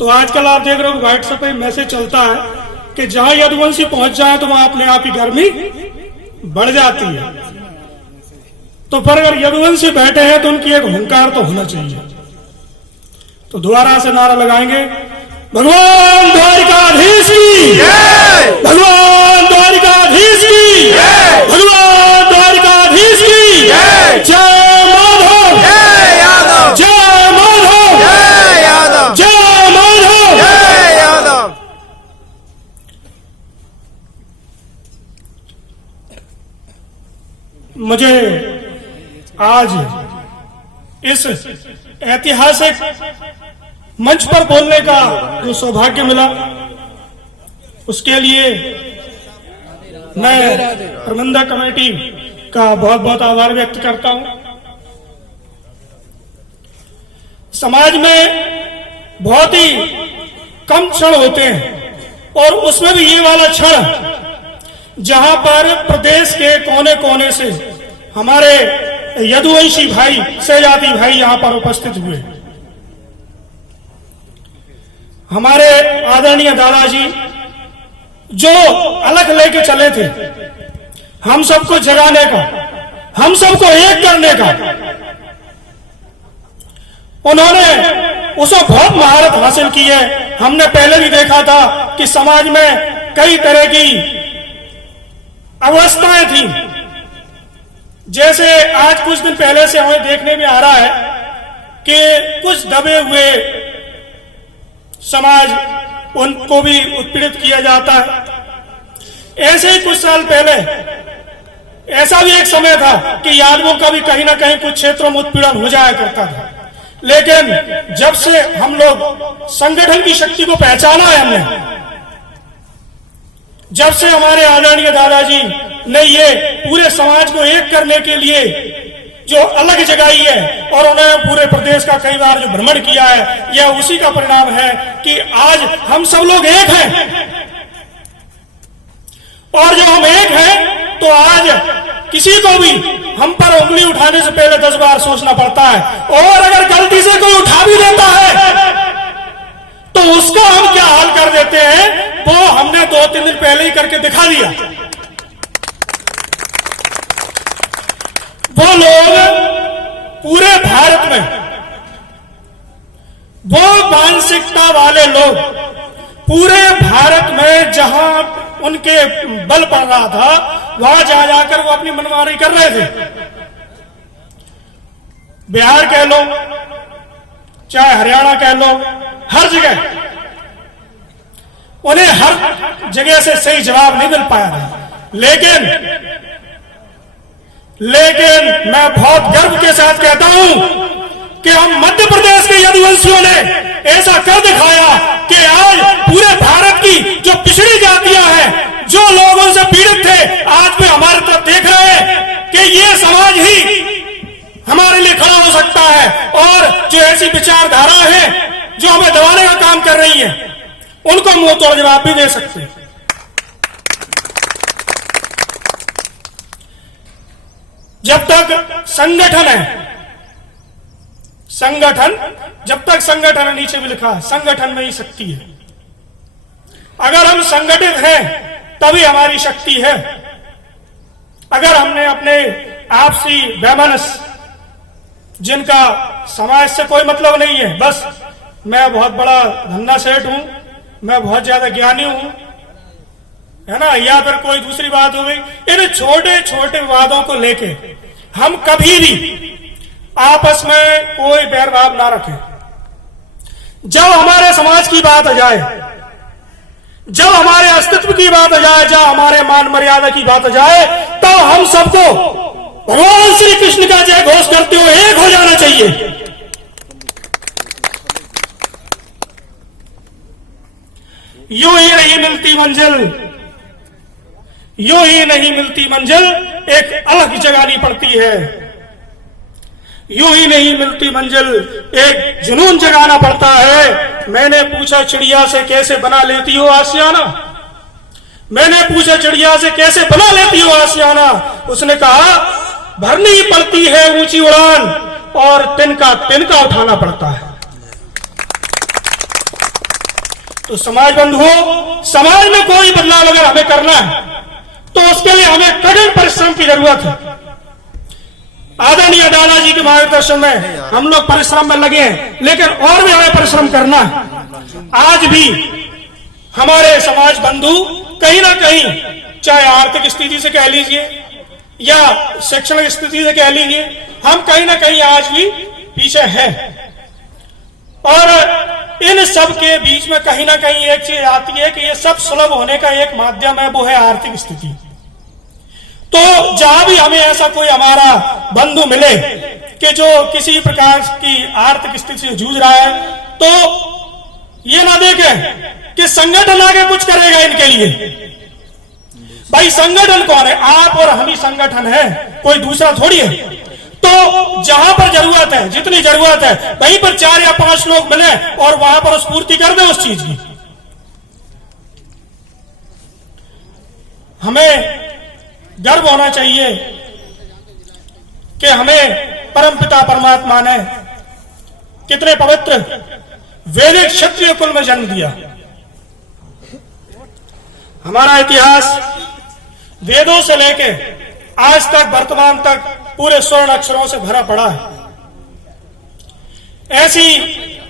तो आजकल आप देख रहे हो व्हाट्सएप पे मैसेज चलता है कि जहां यदुवंशी पहुंच जाए तो वहां अपने आप ही गर्मी बढ़ जाती है। तो पर अगर यदुवंशी बैठे हैं तो उनकी एक हुंकार तो होना चाहिए। तो दोबारा से नारा लगाएंगे, भगवान द्वारिकाधीश की जय, भगवान द्वारिकाधीश की जय, भगवान द्वारिकाधीश की जय, जय माधव, जय यादव, जय माधव, जय यादव, जय माधव। जय यादव। मुझे आज इस ऐतिहासिक मंच पर बोलने का जो सौभाग्य मिला, उसके लिए मैं प्रबंधक कमेटी का बहुत बहुत आभार व्यक्त करता हूं। समाज में बहुत ही कम क्षण होते हैं और उसमें भी ये वाला क्षण जहां पर प्रदेश के कोने कोने से हमारे यदुवंशी भाई, सहजाति भाई यहां पर उपस्थित हुए। हमारे आदरणीय दादाजी जो अलग लेके चले थे, हम सबको जगाने का, हम सबको एक करने का, उन्होंने उसमें बहुत महारत हासिल की है। हमने पहले भी देखा था कि समाज में कई तरह की अवस्थाएं थी। जैसे आज कुछ दिन पहले से हमें देखने में आ रहा है कि कुछ दबे हुए समाज, उनको भी उत्पीड़ित किया जाता है। ऐसे ही कुछ साल पहले ऐसा भी एक समय था कि यादवों का भी कहीं ना कहीं कुछ क्षेत्रों में उत्पीड़न हो जाया करता था। लेकिन जब से हम लोग संगठन की शक्ति को पहचाना है, हमने जब से हमारे आदरणीय दादाजी ने ये पूरे समाज को एक करने के लिए जो अलग जगाई है और उन्होंने पूरे प्रदेश का कई बार जो भ्रमण किया है, यह उसी का परिणाम है कि आज हम सब लोग एक हैं। और जो हम एक हैं तो आज किसी को भी हम पर उंगली उठाने से पहले 10 बार सोचना पड़ता है। और अगर गलती से कोई उठा भी देता है तो उसका हम क्या हाल कर देते हैं, वो हमने 2-3 दिन पहले ही करके दिखा दिया। वो लोग पूरे भारत में, वो मानसिकता वाले लोग पूरे भारत में जहां उनके बल पड़ रहा था, वहां जा जाकर वो अपनी मनमानी कर रहे थे। बिहार कह लो, चाहे हरियाणा कह लो, हर जगह उन्हें हर जगह से सही जवाब नहीं मिल पाया था। लेकिन मैं बहुत गर्व के साथ कहता हूं कि हम मध्य प्रदेश के यदुवंशियों ने ऐसा कर दिखाया कि आज पूरे भारत की जो पिछड़ी जातियां हैं, जो लोग उनसे पीड़ित थे, आज भी हमारे तरफ देख रहे हैं कि ये समाज ही हमारे लिए खड़ा हो सकता है। और जो ऐसी विचारधारा है जो हमें दबाने का काम कर रही है, उनको मुंह तोड़ जवाब भी दे सकते हैं। जब तक संगठन है, संगठन, जब तक संगठन है, नीचे भी लिखा है, संगठन में ही शक्ति है। अगर हम संगठित हैं तभी हमारी शक्ति है। अगर हमने अपने आपसी वैमनस्य, जिनका समाज से कोई मतलब नहीं है, बस मैं बहुत बड़ा धन्ना सेठ हूं, मैं बहुत ज्यादा ज्ञानी हूं, है ना, या फिर कोई दूसरी बात हो गई, इन छोटे छोटे विवादों को लेके हम कभी भी आपस में कोई बैरभाव ना रखें। जब हमारे समाज की बात आ जाए, जब हमारे अस्तित्व की बात आ जाए, जब हमारे मान मर्यादा की बात आ जाए, तो हम सबको भगवान श्री कृष्ण का जय घोष करते हुए एक हो जाना चाहिए। यूं ही नहीं मिलती मंजिल, यूं ही नहीं मिलती मंजिल, एक अलग जगानी पड़ती है। यूं ही नहीं मिलती मंजिल, एक जुनून जगाना पड़ता है। मैंने पूछा चिड़िया से कैसे बना लेती हो आशियाना, मैंने पूछा चिड़िया से कैसे बना लेती हो आशियाना, उसने कहा भरनी पड़ती है ऊंची उड़ान और तिनका तिनका उठाना पड़ता है। तो समाज बंधुओं, समाज में कोई बदलाव अगर हमें करना है तो उसके लिए हमें कठिन परिश्रम की जरूरत है। आदरणीय दादाजी के मार्गदर्शन में हम लोग परिश्रम में लगे हैं, लेकिन और भी हमें परिश्रम करना है। आज भी हमारे समाज बंधु कहीं ना कहीं, चाहे आर्थिक स्थिति से कह लीजिए या शैक्षणिक स्थिति से कह लीजिए, हम कहीं ना कहीं आज भी पीछे हैं। और इन सब के बीच में कहीं ना कहीं एक चीज आती है कि ये सब सुलभ होने का एक माध्यम है, वो है आर्थिक स्थिति। तो जहां भी हमें ऐसा कोई हमारा बंधु मिले कि जो किसी प्रकार की आर्थिक स्थिति से जूझ रहा है, तो ये ना देखें कि संगठन आगे कुछ करेगा इनके लिए। भाई संगठन कौन है? आप और हम ही संगठन है, कोई दूसरा थोड़ी है। तो जहां पर जरूरत है, जितनी जरूरत है, वहीं पर 4 या 5 लोग मिले और वहां पर उस पूर्ति कर दे उस चीज की। हमें गर्व होना चाहिए कि हमें परमपिता परमात्मा ने कितने पवित्र वैदिक क्षत्रिय कुल में जन्म दिया। हमारा इतिहास वेदों से लेके आज तक वर्तमान तक पूरे स्वर्ण अक्षरों से भरा पड़ा है। ऐसी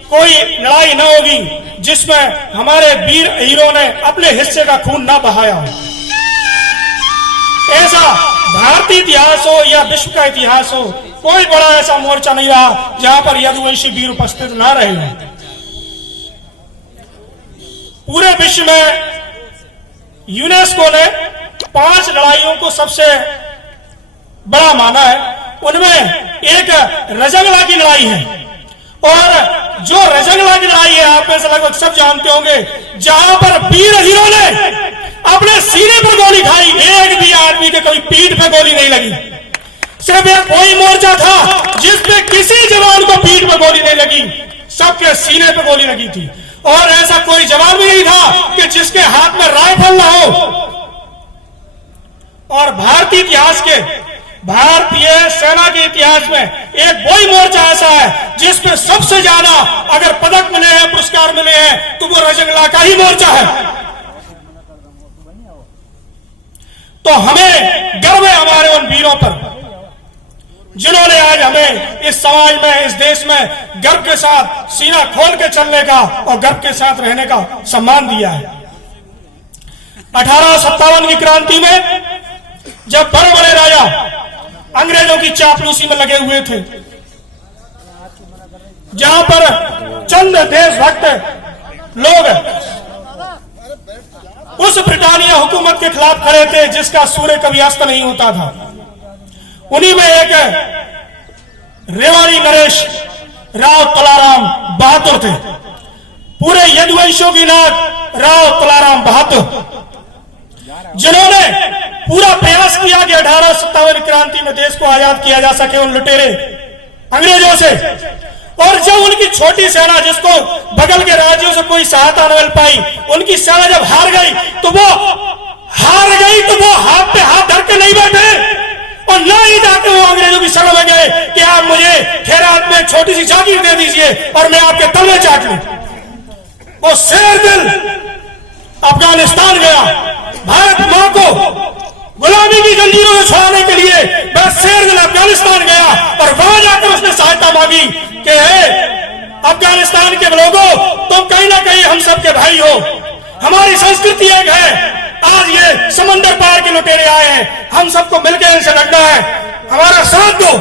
कोई लड़ाई न होगी जिसमें हमारे वीर हीरो ने अपने हिस्से का खून ना बहाया हो। ऐसा भारतीय इतिहास हो या विश्व का इतिहास हो, कोई बड़ा ऐसा मोर्चा नहीं रहा जहां पर यदुवंशी वीर उपस्थित ना रहे हों। पूरे विश्व में यूनेस्को ने 5 लड़ाइयों को सबसे बड़ा माना है। उनमें एक रजंगला की लड़ाई है, और जो रजंगला की लड़ाई है आप में से लगभग सब जानते होंगे, जहां पर वीर हीरो ने अपने सीने पर गोली खाई, एक भी आदमी के कभी पीठ पे गोली नहीं लगी। सिर्फ एक कोई मोर्चा था जिसमें किसी जवान को पीठ पर गोली नहीं लगी, सबके सीने पर गोली लगी थी। और ऐसा कोई जवान भी नहीं था कि जिसके हाथ में राइफल ना हो। और भारतीय इतिहास के, भारतीय सेना के इतिहास में एक वही मोर्चा ऐसा है जिसमें सबसे ज्यादा अगर पदक मिले हैं, पुरस्कार मिले हैं, तो वो रजंगला का ही मोर्चा है। तो हमें गर्व है हमारे उन वीरों पर जिन्होंने आज हमें इस समाज में, इस देश में गर्व के साथ सीना खोल के चलने का और गर्व के साथ रहने का सम्मान दिया है। 1857 की क्रांति में जब बड़े बड़े राजा अंग्रेजों की चापलूसी में लगे हुए थे, जहां पर चंद देशभक्त लोग उस ब्रिटानिया हुकूमत के खिलाफ खड़े थे जिसका सूर्य कभी अस्त नहीं होता था, उन्हीं में एक रेवाड़ी नरेश राव तुलाराम बहादुर थे। पूरे यदुवंशियों की नाक राव तुलाराम बहादुर, जिन्होंने पूरा प्रयास किया कि 1857 क्रांति में देश को आजाद किया जा सके उन लुटेरे अंग्रेजों से। और जब उनकी छोटी सेना, जिसको बगल के राज्यों से कोई सहायता न मिल पाई, उनकी सेना जब हार गई तो वो हाथ पे हाथ धर के नहीं बैठे और ना ही जाके वो अंग्रेजों की शरण में गए कि आप मुझे खैरात में छोटी सी जागीर दे दीजिए और मैं आपके तलवे चाट लूं। वो शेर दिल अफगानिस्तान गया, भारत मां को गुलामी की जंजीरों से छुड़ाने के लिए वह शेर दिल अफगानिस्तान गया और वहां जाकर उसने सहायता मांगी कि अफगानिस्तान के लोगों, तुम कहीं ना कहीं हम सबके भाई हो, हमारी संस्कृति एक है। आज ये समंदर पार के लुटेरे आए हैं, हम सबको मिलकर इनसे लड़ना है, हमारा साथ दो।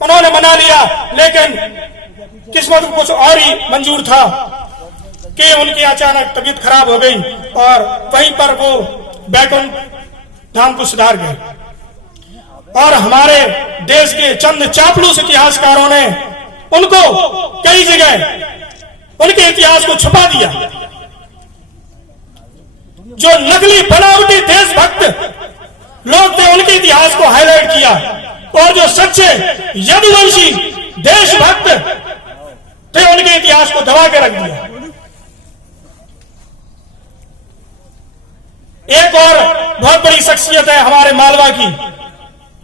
उन्होंने मना लिया, लेकिन किस्मत को कुछ और ही मंजूर था कि उनकी अचानक तबीयत खराब हो गई और वहीं पर वो बैकुंठ धाम को सुधार गए। और हमारे देश के चंद चापलूस इतिहासकारों ने उनको कई जगह उनके इतिहास को छुपा दिया। जो नकली बनावटी देशभक्त लोग थे उनके इतिहास को हाईलाइट किया, और जो सच्चे यदुवंशी देशभक्त थे उनके इतिहास को दबा के रख दिया। एक और बहुत बड़ी शख्सियत है हमारे मालवा की,